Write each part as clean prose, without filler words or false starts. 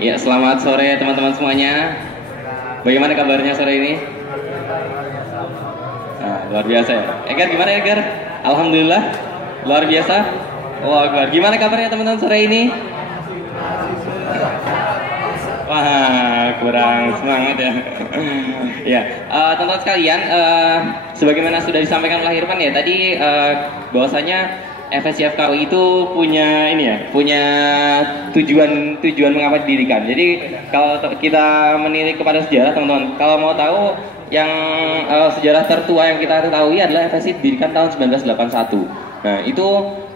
Ya, selamat sore teman-teman semuanya. Bagaimana kabarnya sore ini? Nah, luar biasa ya. Edgar, gimana Edgar? Alhamdulillah, luar biasa. Wah, gimana kabarnya teman-teman sore ini? Wah, kurang semangat ya. Ya, teman-teman sekalian, sebagaimana sudah disampaikan oleh Irfan ya tadi, bahwasanya FSC FKUI itu punya ini ya, punya tujuan mengapa didirikan. Jadi kalau kita menilik kepada sejarah teman-teman, kalau mau tahu yang sejarah tertua yang kita ketahui adalah FSC didirikan tahun 1981. Nah, itu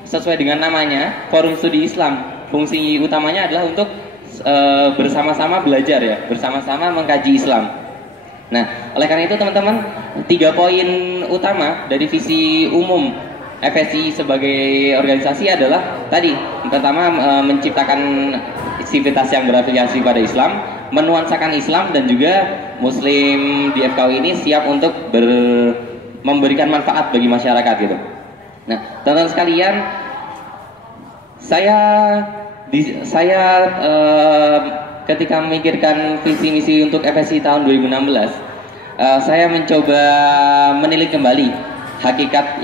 sesuai dengan namanya, Forum Studi Islam. Fungsi utamanya adalah untuk bersama-sama belajar ya, bersama-sama mengkaji Islam. Nah, oleh karena itu teman-teman, 3 poin utama dari visi umum FSI sebagai organisasi adalah tadi, pertama menciptakan sivitas yang berafiliasi pada Islam, menuansakan Islam, dan juga Muslim di FKUI ini siap untuk memberikan manfaat bagi masyarakat gitu. Nah, teman-teman sekalian, saya ketika memikirkan visi misi untuk FSI tahun 2016, saya mencoba menilik kembali hakikat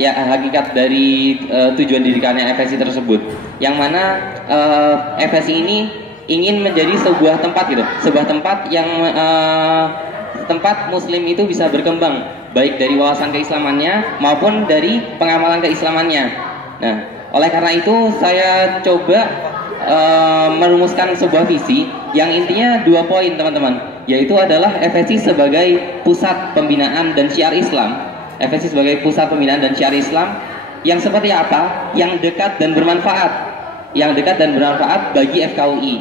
dari tujuan didirikannya FSI tersebut, yang mana FSI ini ingin menjadi sebuah tempat gitu, sebuah tempat yang tempat Muslim itu bisa berkembang, baik dari wawasan keislamannya maupun dari pengamalan keislamannya. Nah, oleh karena itu saya coba merumuskan sebuah visi yang intinya 2 poin teman-teman, yaitu adalah FSI sebagai pusat pembinaan dan syiar Islam. FSI sebagai pusat pembinaan dan syiar Islam yang seperti apa? Yang dekat dan bermanfaat, bagi FKUI.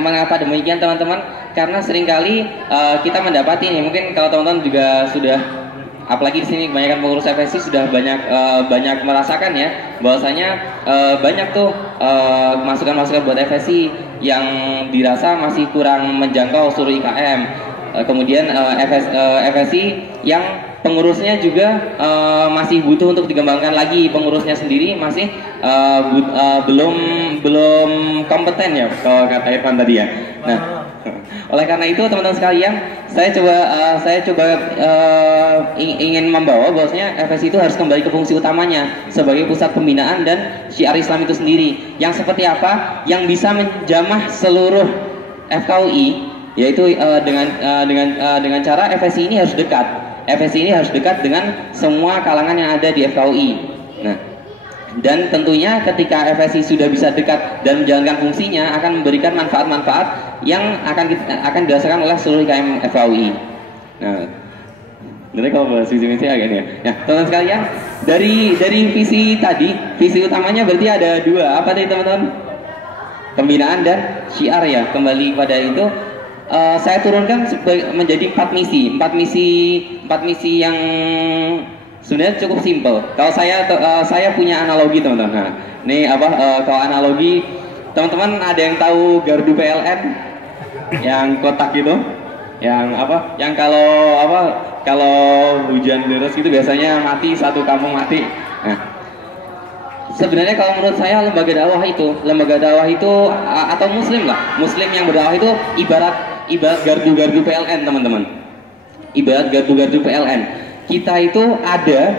Mengapa demikian teman-teman? Karena seringkali kita mendapati nih, mungkin kalau teman-teman juga sudah, apalagi di sini kebanyakan pengurus FSI sudah banyak merasakan ya, bahwasanya banyak tuh masukan-masukan buat FSI yang dirasa masih kurang menjangkau seluruh IKM. Kemudian FSI yang pengurusnya juga masih butuh untuk dikembangkan lagi, pengurusnya sendiri masih belum kompeten ya, kalau kata Irfan tadi ya. Nah, oleh karena itu teman-teman sekalian, saya coba ingin membawa bahwasanya FSI itu harus kembali ke fungsi utamanya sebagai pusat pembinaan dan syiar Islam itu sendiri, yang seperti apa, yang bisa menjamah seluruh FKUI, yaitu dengan cara FSI ini harus dekat dengan semua kalangan yang ada di FKUI. Nah, dan tentunya ketika FSI sudah bisa dekat dan menjalankan fungsinya, akan memberikan manfaat-manfaat yang akan dirasakan oleh seluruh IKM FKUI. Nah, jadi kalau bahas visi-misi agak ini ya. Nah, teman-teman sekalian, dari visi tadi, visi utamanya berarti ada 2. Apa tadi teman-teman? Pembinaan dan syiar ya. Kembali pada itu, saya turunkan menjadi 4 misi yang sebenarnya cukup simpel. Kalau saya punya analogi teman-teman. Nah, ini kalau analogi, teman-teman ada yang tahu gardu PLN yang kotak gitu, yang kalau hujan deras gitu biasanya mati, satu kampung mati. Nah, sebenarnya kalau menurut saya lembaga dakwah itu atau muslim yang berdakwah itu ibarat gardu-gardu PLN teman-teman. Ibarat gardu-gardu PLN. Kita itu ada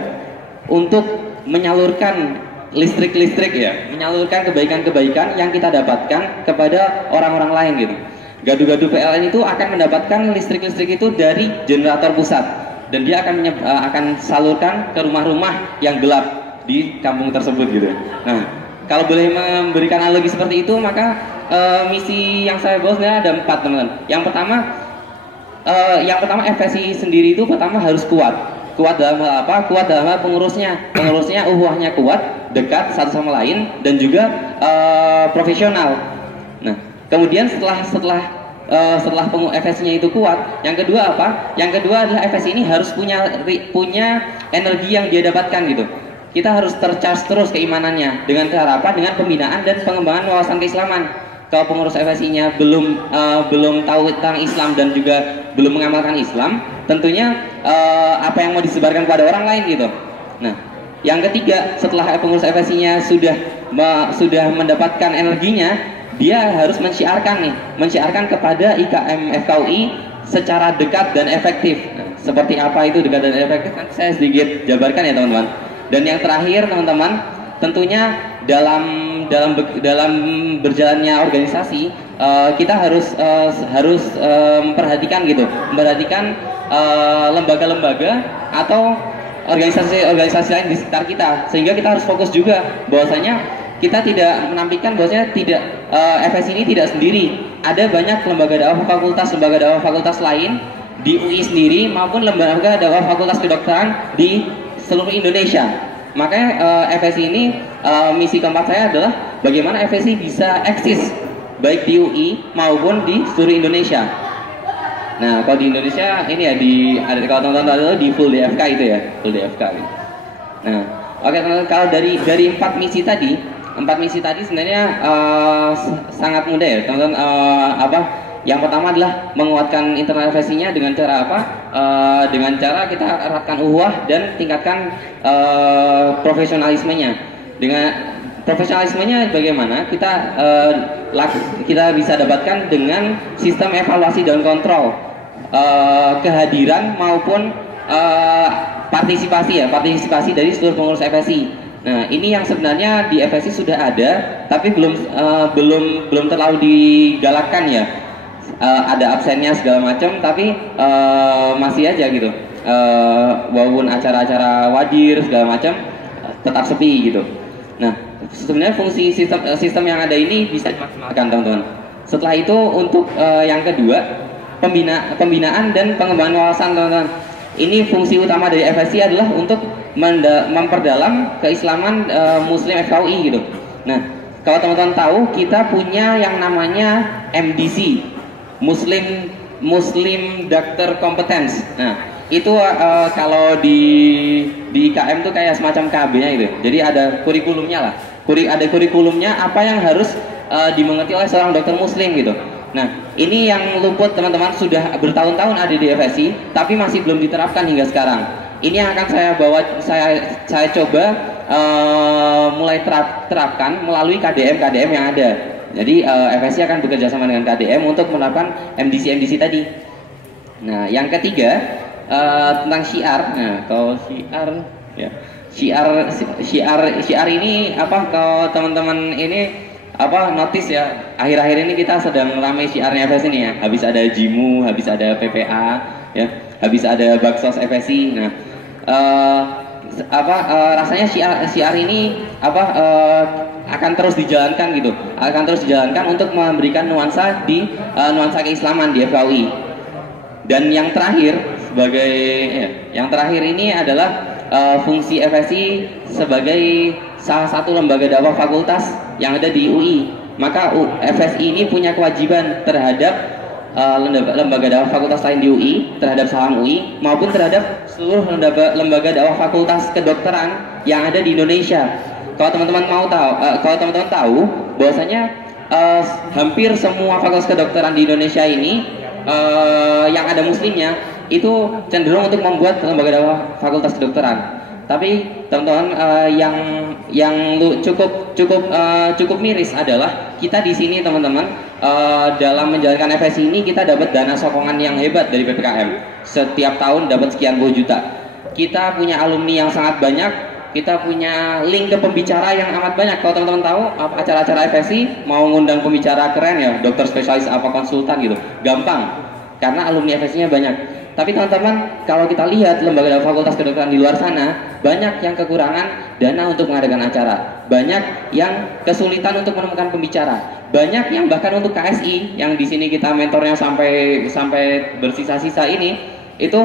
untuk menyalurkan listrik ya, menyalurkan kebaikan-kebaikan yang kita dapatkan kepada orang-orang lain gitu. Gardu-gardu PLN itu akan mendapatkan listrik itu dari generator pusat, dan dia akan salurkan ke rumah-rumah yang gelap di kampung tersebut gitu. Nah, kalau boleh memberikan analogi seperti itu, maka misi yang saya bawa sebenarnya ada 4 teman-teman. Yang pertama FSI sendiri itu pertama harus kuat dalam hal apa? Kuat dalam hal pengurusnya uhuahnya kuat, dekat satu sama lain, dan juga profesional. Nah, kemudian setelah FSI-nya itu kuat, yang kedua apa? Yang kedua adalah FSI ini harus punya energi yang dia dapatkan gitu. Kita harus tercharge terus keimanannya dengan cara apa? Dengan pembinaan dan pengembangan wawasan keislaman. Kalau pengurus FSI-nya belum tahu tentang Islam dan juga belum mengamalkan Islam, tentunya apa yang mau disebarkan kepada orang lain gitu. Nah, yang ketiga, setelah pengurus FSI-nya sudah mendapatkan energinya dia harus mensiarkan kepada IKM FKUI secara dekat dan efektif. Nah, seperti apa itu dekat dan efektif? Kan saya sedikit jabarkan ya teman-teman. Dan yang terakhir teman-teman, tentunya dalam berjalannya organisasi kita harus memperhatikan lembaga-lembaga atau organisasi lain di sekitar kita, sehingga kita harus fokus juga bahwasanya kita tidak menampilkan bahwasanya FS ini tidak sendiri. Ada banyak lembaga dakwah fakultas lain di UI sendiri maupun lembaga dakwah fakultas kedokteran di seluruh Indonesia. Makanya FSI ini misi keempat saya adalah bagaimana FSI bisa eksis baik di UI maupun di seluruh Indonesia. Nah, kalau di Indonesia ini ya kalau teman-teman tahu di full DFK itu ya, full DFK. Gitu. Nah, oke teman-teman, kalau dari empat misi tadi sebenarnya sangat mudah ya teman-teman. Yang pertama adalah menguatkan internal FSI-nya dengan cara apa? Dengan cara kita eratkan ukhuwah dan tingkatkan profesionalismenya. Dengan profesionalismenya bagaimana? Kita bisa dapatkan dengan sistem evaluasi dan kontrol, kehadiran maupun partisipasi dari seluruh pengurus FSI. Nah, ini yang sebenarnya di FSI sudah ada, tapi belum terlalu digalakkan ya. Ada absennya segala macam, tapi masih aja gitu. Walaupun acara-acara wadir segala macam tetap sepi gitu. Nah, sebenarnya fungsi sistem yang ada ini bisa dimaksimalkan teman-teman. Setelah itu untuk yang kedua, pembinaan dan pengembangan wawasan teman-teman. Ini fungsi utama dari FSI adalah untuk memperdalam keislaman Muslim FKUI gitu. Nah, kalau teman-teman tahu, kita punya yang namanya MDC, Muslim Doctor Competence. Nah, itu kalau di IKM tuh kayak semacam KB-nya gitu. Jadi ada kurikulumnya lah. Ada kurikulumnya apa yang harus dimengerti oleh seorang dokter muslim gitu. Nah, ini yang luput teman-teman, sudah bertahun-tahun ada di FSI, tapi masih belum diterapkan hingga sekarang. Ini yang akan saya coba mulai terapkan melalui KDM yang ada. Jadi FSI akan bekerja sama dengan KDM untuk menerapkan MDC tadi. Nah, yang ketiga tentang syiar. Nah, kalau syiar ini apa? Kalau teman-teman ini notice ya, akhir-akhir ini kita sedang ramai syiarnya FSI ini ya. Habis ada JIMU, habis ada PPA, ya, habis ada Baksos FSI. Nah, rasanya syiar ini akan terus dijalankan gitu, akan terus dijalankan untuk memberikan nuansa keislaman di FKUI. Dan yang terakhir ini adalah fungsi FSI sebagai salah satu lembaga dakwah fakultas yang ada di UI. Maka FSI ini punya kewajiban terhadap lembaga dakwah fakultas lain di UI, terhadap Saham UI maupun terhadap seluruh lembaga dakwah fakultas kedokteran yang ada di Indonesia. Kalau teman-teman tahu bahwasanya hampir semua fakultas kedokteran di Indonesia ini yang ada muslimnya itu cenderung untuk membuat lembaga dakwah fakultas kedokteran. Tapi teman-teman yang cukup miris adalah kita di sini teman-teman dalam menjalankan FSI ini kita dapat dana sokongan yang hebat dari PPKM. Setiap tahun dapat sekian puluh juta. Kita punya alumni yang sangat banyak. Kita punya link ke pembicara yang amat banyak. Kalau teman-teman tahu acara-acara FSI mau ngundang pembicara keren ya, dokter spesialis apa konsultan gitu, gampang karena alumni FSI-nya banyak. Tapi teman-teman, kalau kita lihat lembaga dakwah fakultas kedokteran di luar sana, banyak yang kekurangan dana untuk mengadakan acara, banyak yang kesulitan untuk menemukan pembicara, banyak yang bahkan untuk KSI yang di sini kita mentornya sampai bersisa-sisa ini, itu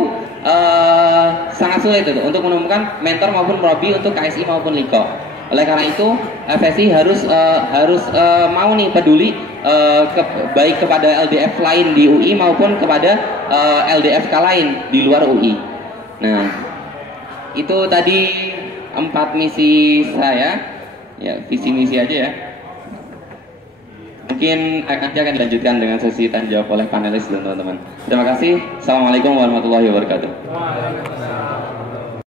sangat sulit itu untuk menemukan mentor maupun murabi untuk KSI maupun LIKO. Oleh karena itu, FSI harus mau nih peduli baik kepada LDF lain di UI maupun kepada LDFK lain di luar UI. Nah, itu tadi 4 misi saya, ya visi misi aja ya. Mungkin nanti akan dilanjutkan dengan sesi tanya jawab oleh panelis dan teman-teman. Terima kasih. Assalamualaikum warahmatullahi wabarakatuh.